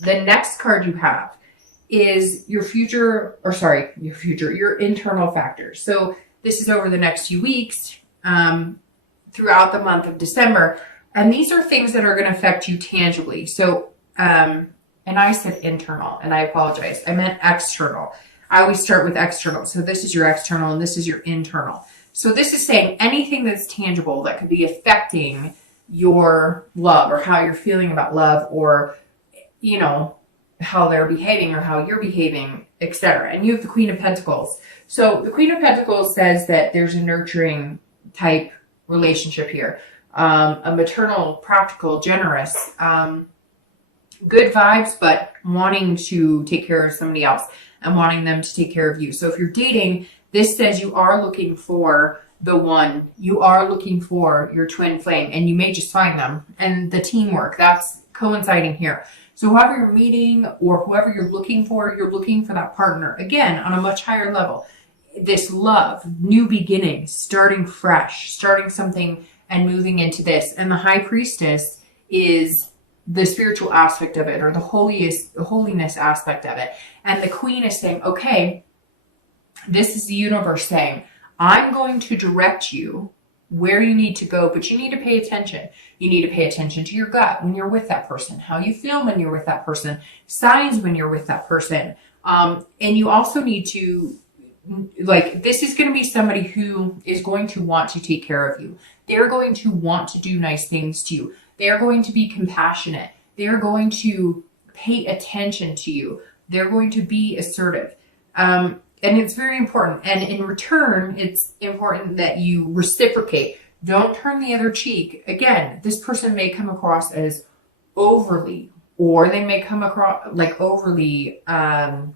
The next card you have is your your internal factors. So this is over the next few weeks, throughout the month of December. And these are things that are going to affect you tangibly. So, and I said internal, and I apologize. I meant external. I always start with external. So this is your external and this is your internal. So this is saying anything that's tangible that could be affecting your love or how you're feeling about love, or, you know, how they're behaving or how you're behaving, etc. And you have the Queen of Pentacles. So the Queen of Pentacles says that there's a nurturing type relationship here. A maternal, practical, generous, good vibes, but wanting to take care of somebody else and wanting them to take care of you. So if you're dating, this says you are looking for the one. You are looking for your twin flame, and you may just find them. And the teamwork, that's coinciding here. So whoever you're meeting or whoever you're looking for that partner, again, on a much higher level. This love, new beginnings, starting fresh, starting something and moving into this. And the High Priestess is the spiritual aspect of it, or the holiness aspect of it. And the Queen is saying, okay, this is the universe saying, I'm going to direct you where you need to go, but you need to pay attention. You need to pay attention to your gut when you're with that person, how you feel when you're with that person, signs when you're with that person. And you also need to, like, this is going to be somebody who is going to want to take care of you. They're going to want to do nice things to you. They're going to be compassionate. They're going to pay attention to you. They're going to be assertive. And it's very important. And in return, it's important that you reciprocate. Don't turn the other cheek. Again, this person may come across as overly, or they may come across like overly, not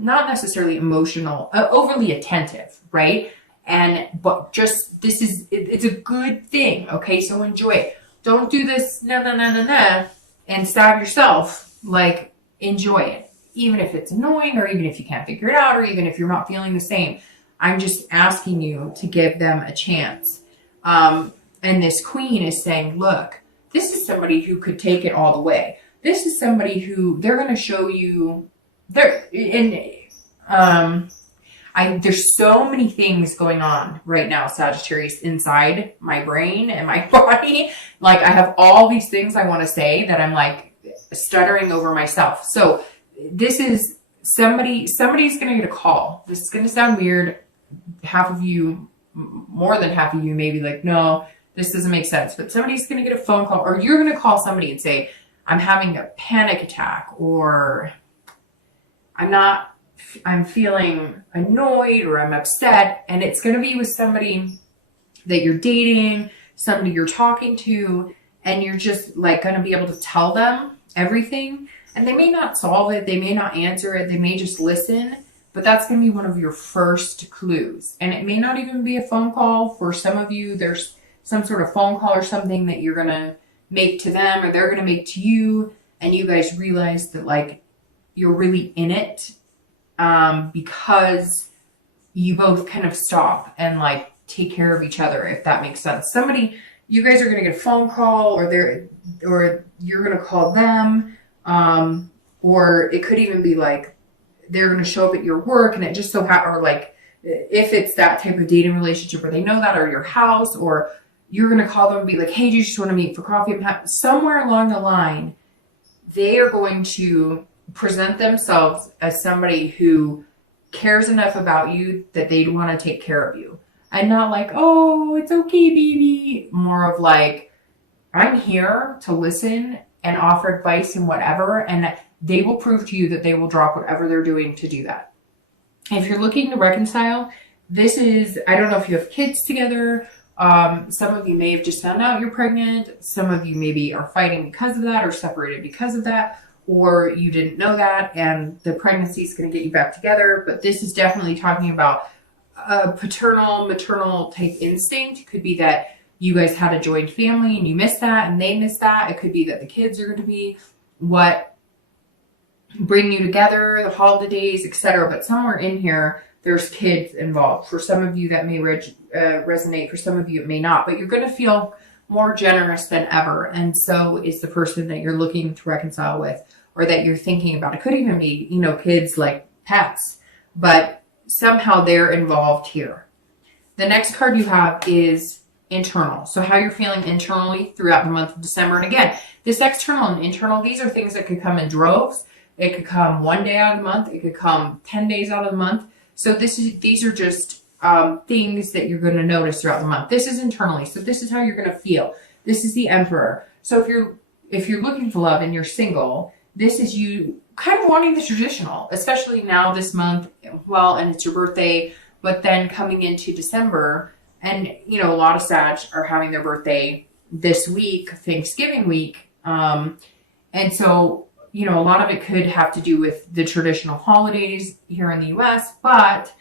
necessarily emotional, overly attentive, right? But just, it's a good thing. Okay. So enjoy it. Don't do this, and stab yourself. Like, enjoy it. Even if it's annoying, or even if you can't figure it out, or even if you're not feeling the same. I'm just asking you to give them a chance. And this Queen is saying, look, this is somebody who could take it all the way. This is somebody who they're going to show you there's so many things going on right now, Sagittarius, inside my brain and my body. Like, I have all these things I want to say that I'm like stuttering over myself. So this is somebody's going to get a call. This is going to sound weird. Half of you, more than half of you may be like, no, this doesn't make sense. But somebody's going to get a phone call, or you're going to call somebody and say, I'm having a panic attack, or I'm feeling annoyed, or I'm upset. And it's going to be with somebody that you're dating, somebody you're talking to, and you're just like going to be able to tell them everything. And they may not solve it. They may not answer it. They may just listen. But that's going to be one of your first clues. And it may not even be a phone call. For some of you, there's some sort of phone call or something that you're going to make to them, or they're going to make to you. And you guys realize that, like, you're really in it, because you both kind of stop and, like, take care of each other, if that makes sense. You guys are going to get a phone call, or you're going to call them. Or it could even be like they're going to show up at your work, and it just so happens, or like if it's that type of dating relationship where they know that, or your house, or you're going to call them and be like, hey, do you just want to meet for coffee? Somewhere along the line, they are going to present themselves as somebody who cares enough about you that they want to take care of you. And not like, oh, it's okay, baby. More of like, I'm here to listen and offer advice and whatever, and they will prove to you that they will drop whatever they're doing to do that. If you're looking to reconcile, this is, I don't know if you have kids together. Some of you may have just found out you're pregnant. Some of you maybe are fighting because of that, or separated because of that, or you didn't know that and the pregnancy is going to get you back together. But this is definitely talking about a paternal, maternal type instinct. It could be that you guys had a joint family and you missed that and they missed that. It could be that the kids are going to be what bring you together, the holidays, etc. But somewhere in here, there's kids involved. For some of you, that may resonate. For some of you, it may not. But you're going to feel more generous than ever. And so is the person that you're looking to reconcile with, or that you're thinking about. It could even be, you know, kids like pets, but somehow they're involved here. The next card you have is internal. So how you're feeling internally throughout the month of December. And again, this external and internal, these are things that could come in droves. It could come one day out of the month. It could come 10 days out of the month. So these are just things that you're going to notice throughout the month. This is internally. So this is how you're going to feel. This is the Emperor. So if you're looking for love and you're single, this is you kind of wanting the traditional, especially now this month. Well, and it's your birthday, but then coming into December, and you know, a lot of Sag are having their birthday this week, Thanksgiving week. And so, you know, a lot of it could have to do with the traditional holidays here in the US, but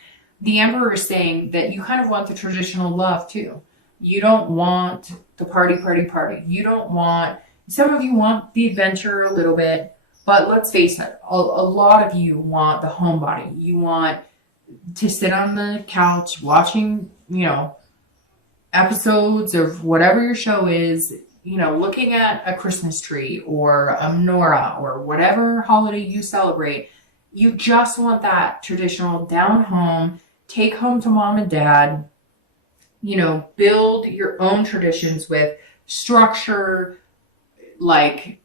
the Emperor is saying that you kind of want the traditional love too. You don't want the party. You don't want, some of you want the adventure a little bit, but let's face it, a lot of you want the homebody. You want to sit on the couch watching, you know, episodes of whatever your show is, you know, looking at a Christmas tree or a menorah or whatever holiday you celebrate. You just want that traditional down home, take home to mom and dad, you know, build your own traditions with structure, like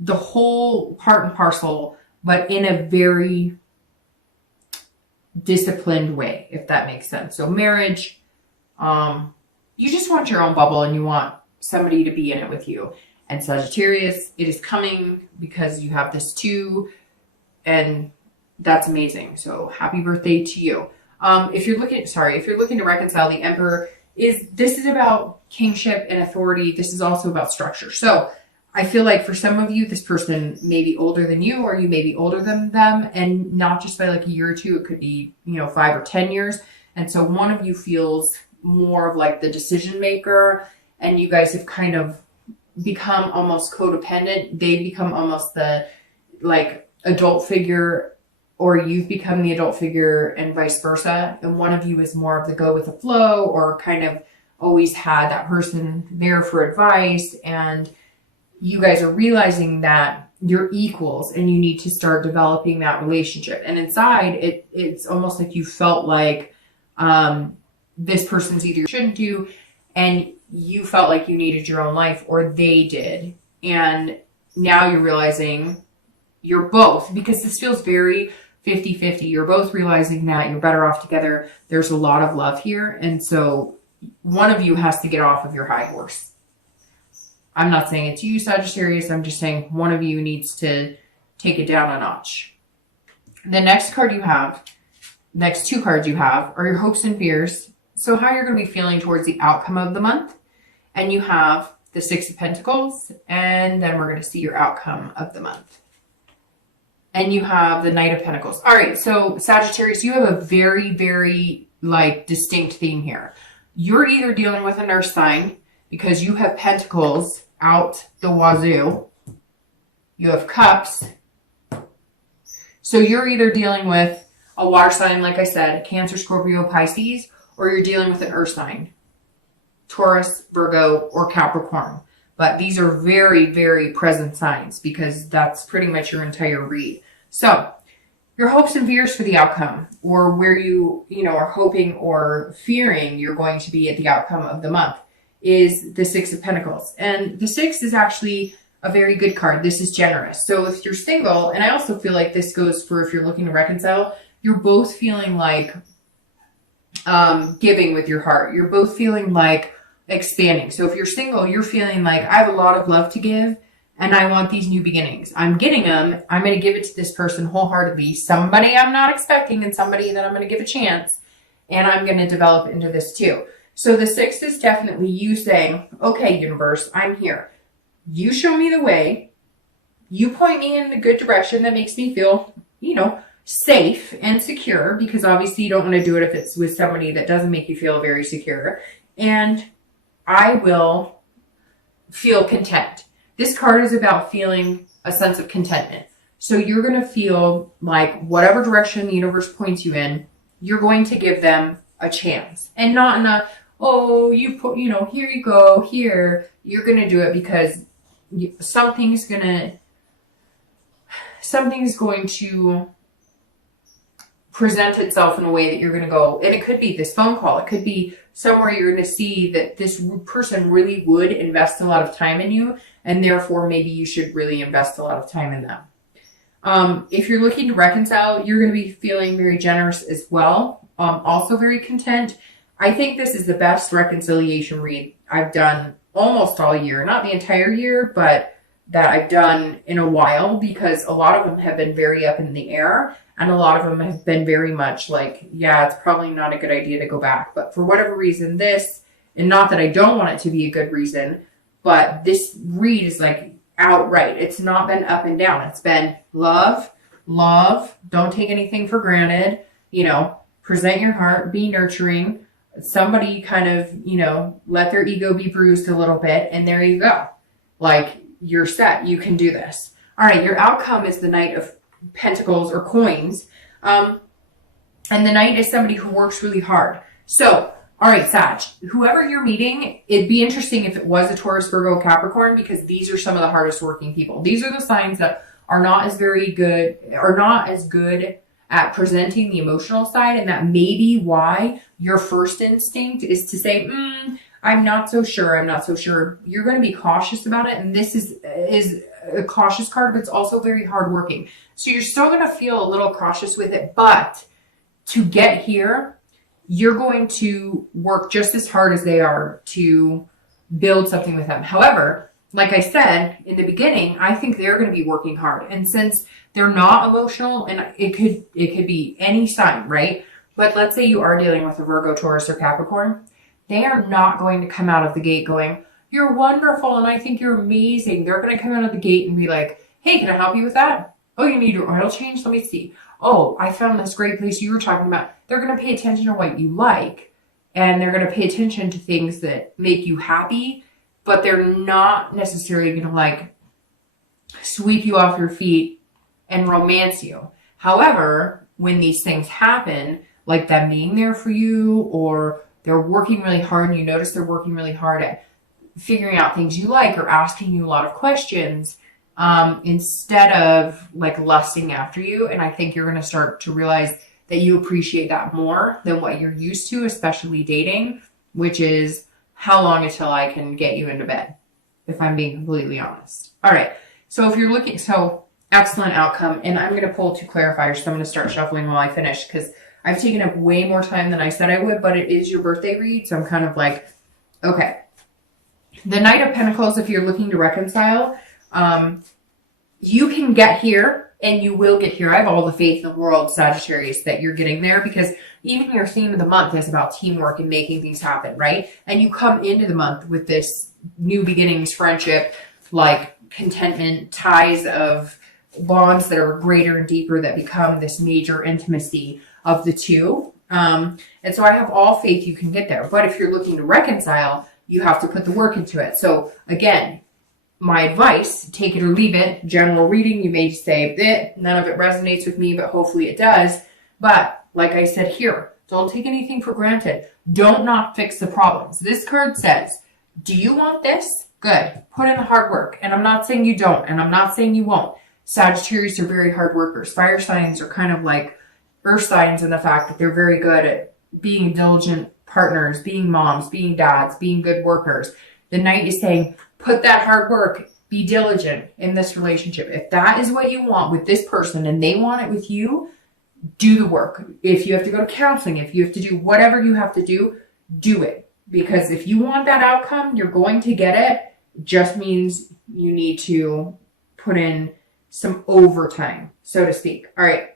the whole part and parcel, but in a very disciplined way, if that makes sense. So marriage, you just want your own bubble and you want somebody to be in it with you. And Sagittarius, it is coming because you have this too, and that's amazing. So happy birthday to you. If you're looking to reconcile, the Emperor this is about kingship and authority. This is also about structure. So I feel like for some of you, this person may be older than you, or you may be older than them, and not just by like a year or two. It could be, you know, 5 or 10 years. And so one of you feels more of like the decision maker, and you guys have kind of become almost codependent. They become almost the like adult figure, or you've become the adult figure, and vice versa. And one of you is more of the go with the flow, or kind of always had that person there for advice. And you guys are realizing that you're equals and you need to start developing that relationship. And inside it's almost like you felt like this person's either shouldn't do, and you felt like you needed your own life, or they did. And now you're realizing you're both, because this feels very 50-50. You're both realizing that you're better off together. There's a lot of love here. And so one of you has to get off of your high horse. I'm not saying it's you, Sagittarius. I'm just saying one of you needs to take it down a notch. The next two cards you have are your hopes and fears. So how you're going to be feeling towards the outcome of the month. And you have the Six of Pentacles, and then we're going to see your outcome of the month. And you have the Knight of Pentacles. All right, so Sagittarius, you have a very, very like distinct theme here. You're either dealing with an earth sign, because you have pentacles out the wazoo. You have cups. So you're either dealing with a water sign, like I said, Cancer, Scorpio, Pisces, or you're dealing with an earth sign, Taurus, Virgo, or Capricorn. But these are very, very present signs, because that's pretty much your entire read. So your hopes and fears for the outcome, or where you are hoping or fearing you're going to be at the outcome of the month, is the Six of Pentacles. And the Six is actually a very good card. This is generous. So if you're single, and I also feel like this goes for if you're looking to reconcile, you're both feeling like giving with your heart. You're both feeling like expanding. So if you're single, you're feeling like I have a lot of love to give, and I want these new beginnings. I'm getting them. I'm going to give it to this person wholeheartedly. Somebody I'm not expecting, and somebody that I'm going to give a chance, and I'm going to develop into this too. So the Six is definitely you saying, okay, universe, I'm here. You show me the way. You point me in a good direction that makes me feel, safe and secure, because obviously you don't want to do it if it's with somebody that doesn't make you feel very secure. And I will feel content. This card is about feeling a sense of contentment. So you're going to feel like whatever direction the universe points you in, you're going to give them a chance. And not in a, oh, you put, here you go, here. You're going to do it because something's going to present itself in a way that you're going to go, and it could be this phone call. It could be somewhere you're going to see that this person really would invest a lot of time in you, and therefore maybe you should really invest a lot of time in them. If you're looking to reconcile, you're going to be feeling very generous as well. Also very content. I think this is the best reconciliation read I've done almost all year. Not the entire year, but that I've done in a while, because a lot of them have been very up in the air. And a lot of them have been very much like, yeah, it's probably not a good idea to go back. But for whatever reason, and not that I don't want it to be a good reason, but this read is like outright. It's not been up and down. It's been love, don't take anything for granted, present your heart, be nurturing. Somebody kind of, let their ego be bruised a little bit, and there you go. Like, you're set. You can do this. All right, your outcome is the Knight of Pentacles or coins. And the Knight is somebody who works really hard. So, all right, Sag, whoever you're meeting, it'd be interesting if it was a Taurus, Virgo, Capricorn, because these are some of the hardest working people. These are the signs that are not as good at presenting the emotional side, and that may be why your first instinct is to say, I'm not so sure. You're going to be cautious about it, and this is a cautious card, but it's also very hardworking. So you're still going to feel a little cautious with it, but to get here, you're going to work just as hard as they are to build something with them. However, like I said in the beginning, I think they're going to be working hard. And since they're not emotional, and it could be any sign, right? But let's say you are dealing with a Virgo, Taurus, or Capricorn. They are not going to come out of the gate going, you're wonderful and I think you're amazing. They're going to come out of the gate and be like, hey, can I help you with that? Oh, you need your oil change? Let me see. Oh, I found this great place you were talking about. They're going to pay attention to what you like, and they're going to pay attention to things that make you happy, but they're not necessarily going to like sweep you off your feet and romance you. However, when these things happen, like them being there for you, or they're working really hard and you notice they're working really hard at figuring out things you like or asking you a lot of questions, instead of like lusting after you. And I think you're going to start to realize that you appreciate that more than what you're used to, especially dating, which is how long until I can get you into bed, if I'm being completely honest. All right. So if you're looking, excellent outcome. And I'm going to pull two clarifiers. So I'm going to start shuffling while I finish, because I've taken up way more time than I said I would, but it is your birthday read. So I'm kind of like, okay. The Knight of Pentacles, if you're looking to reconcile, you can get here, and you will get here. I have all the faith in the world, Sagittarius, that you're getting there, because even your theme of the month is about teamwork and making things happen, right? And you come into the month with this new beginnings, friendship, like contentment, ties of bonds that are greater and deeper that become this major intimacy of the two. And so I have all faith you can get there. But if you're looking to reconcile, you have to put the work into it. So again, my advice, take it or leave it. General reading, you may say, none of it resonates with me, but hopefully it does. But like I said here, don't take anything for granted. Don't not fix the problems. This card says, do you want this? Good. Put in the hard work. And I'm not saying you don't, and I'm not saying you won't. Sagittarius are very hard workers. Fire signs are kind of like earth signs in the fact that they're very good at being diligent partners, being moms, being dads, being good workers. The Knight is saying, put that hard work, be diligent in this relationship. If that is what you want with this person and they want it with you, do the work. If you have to go to counseling, if you have to do whatever you have to do it. Because if you want that outcome, you're going to get it. It just means you need to put in some overtime, so to speak. All right.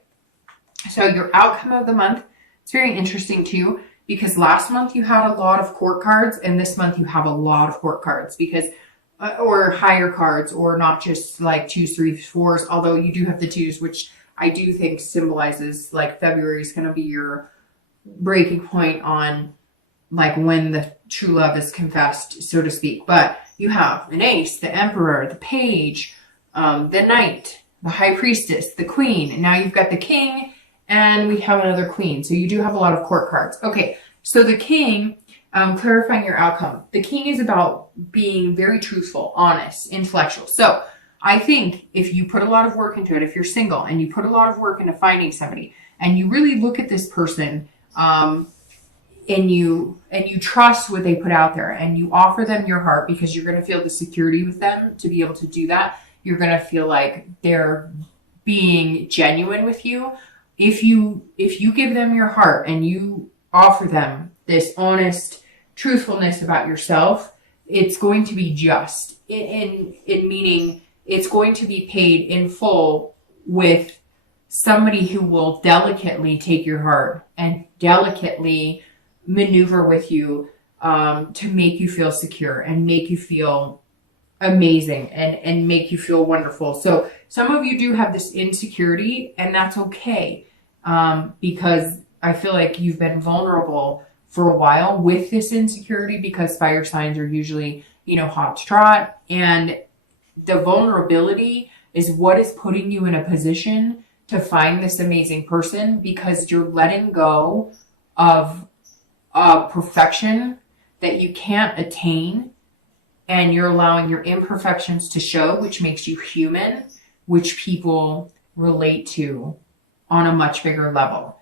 So your outcome of the month, it's very interesting too, because last month you had a lot of court cards, and this month you have a lot of court cards, because or higher cards, or not just like 2s, 3s, 4s, although you do have the 2s, which I do think symbolizes like February is going to be your breaking point on like when the true love is confessed, so to speak. But you have an ace, the emperor, the page, the knight, the high priestess, the queen, and now you've got the king, and we have another queen. So you do have a lot of court cards. Okay, so the king, Clarifying your outcome. The king is about being very truthful, honest, intellectual. So I think if you put a lot of work into it, if you're single and you put a lot of work into finding somebody and you really look at this person, and you trust what they put out there and you offer them your heart, because you're going to feel the security with them to be able to do that. You're going to feel like they're being genuine with you. If you give them your heart and you offer them this honest truthfulness about yourself, it's going to be just in meaning it's going to be paid in full with somebody who will delicately take your heart and delicately maneuver with you to make you feel secure and make you feel amazing and make you feel wonderful. So some of you do have this insecurity, and that's okay, because I feel like you've been vulnerable for a while with this insecurity, because fire signs are usually, hot to trot, and the vulnerability is what is putting you in a position to find this amazing person, because you're letting go of perfection that you can't attain, and you're allowing your imperfections to show, which makes you human, which people relate to on a much bigger level.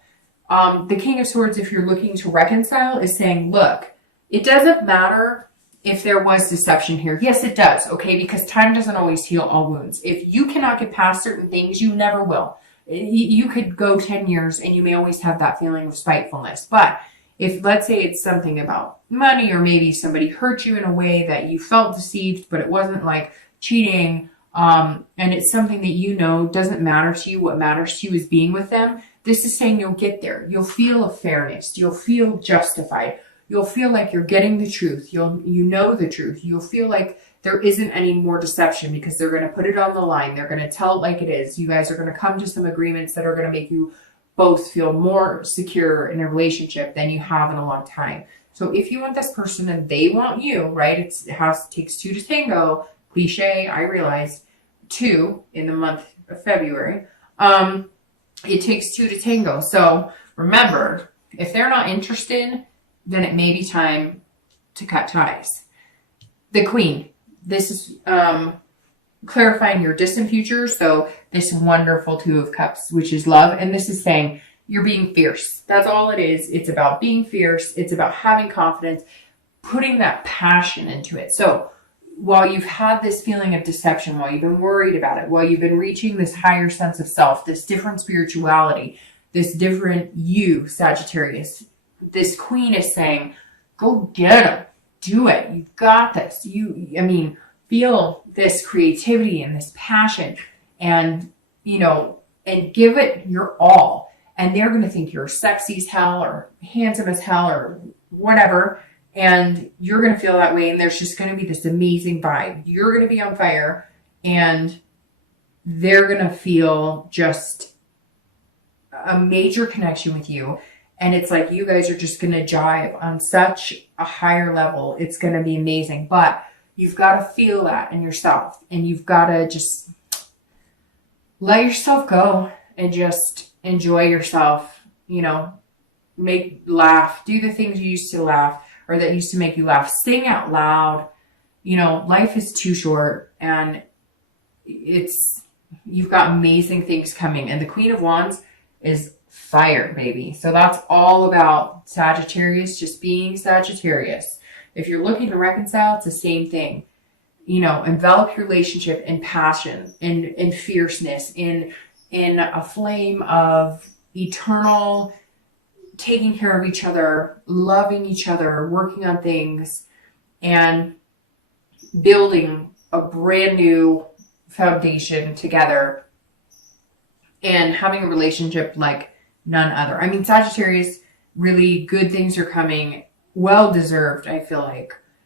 The King of Swords, if you're looking to reconcile, is saying, look, it doesn't matter if there was deception here. Yes, it does, okay? Because time doesn't always heal all wounds. If you cannot get past certain things, you never will. You could go 10 years and you may always have that feeling of spitefulness. But if, let's say, it's something about money, or maybe somebody hurt you in a way that you felt deceived, but it wasn't like cheating, and it's something that doesn't matter to you. What matters to you is being with them. This is saying you'll get there. You'll feel a fairness. You'll feel justified. You'll feel like you're getting the truth. You know the truth. You'll feel like there isn't any more deception, because they're going to put it on the line. They're going to tell it like it is. You guys are going to come to some agreements that are going to make you both feel more secure in a relationship than you have in a long time. So if you want this person and they want you, right? It takes two to tango. Cliche, I realize. 2 in the month of February. It takes 2 to tango. So remember, if they're not interested, then it may be time to cut ties. The Queen. This is clarifying your distant future. So this wonderful 2 of Cups, which is love. And this is saying you're being fierce. That's all it is. It's about being fierce. It's about having confidence, putting that passion into it. So while you've had this feeling of deception, while you've been worried about it, while you've been reaching this higher sense of self, this different spirituality, this different you, Sagittarius, this Queen is saying, go get them. Do it. You've got this. Feel this creativity and this passion, and, and give it your all. And they're going to think you're sexy as hell or handsome as hell or whatever. And you're going to feel that way. And there's just going to be this amazing vibe. You're going to be on fire, and they're going to feel just a major connection with you. And it's like you guys are just going to jive on such a higher level. It's going to be amazing. But you've got to feel that in yourself. And you've got to just let yourself go and just enjoy yourself. Laugh. Do the things you used to laugh, or that used to make you laugh. Sing out loud. Life is too short. And you've got amazing things coming. And the Queen of Wands is fire, baby. So that's all about Sagittarius just being Sagittarius. If you're looking to reconcile, it's the same thing. Envelop your relationship in passion, in fierceness, in a flame of eternal taking care of each other, loving each other, working on things, and building a brand new foundation together, and having a relationship like none other. Sagittarius, really good things are coming. Well deserved, I feel like.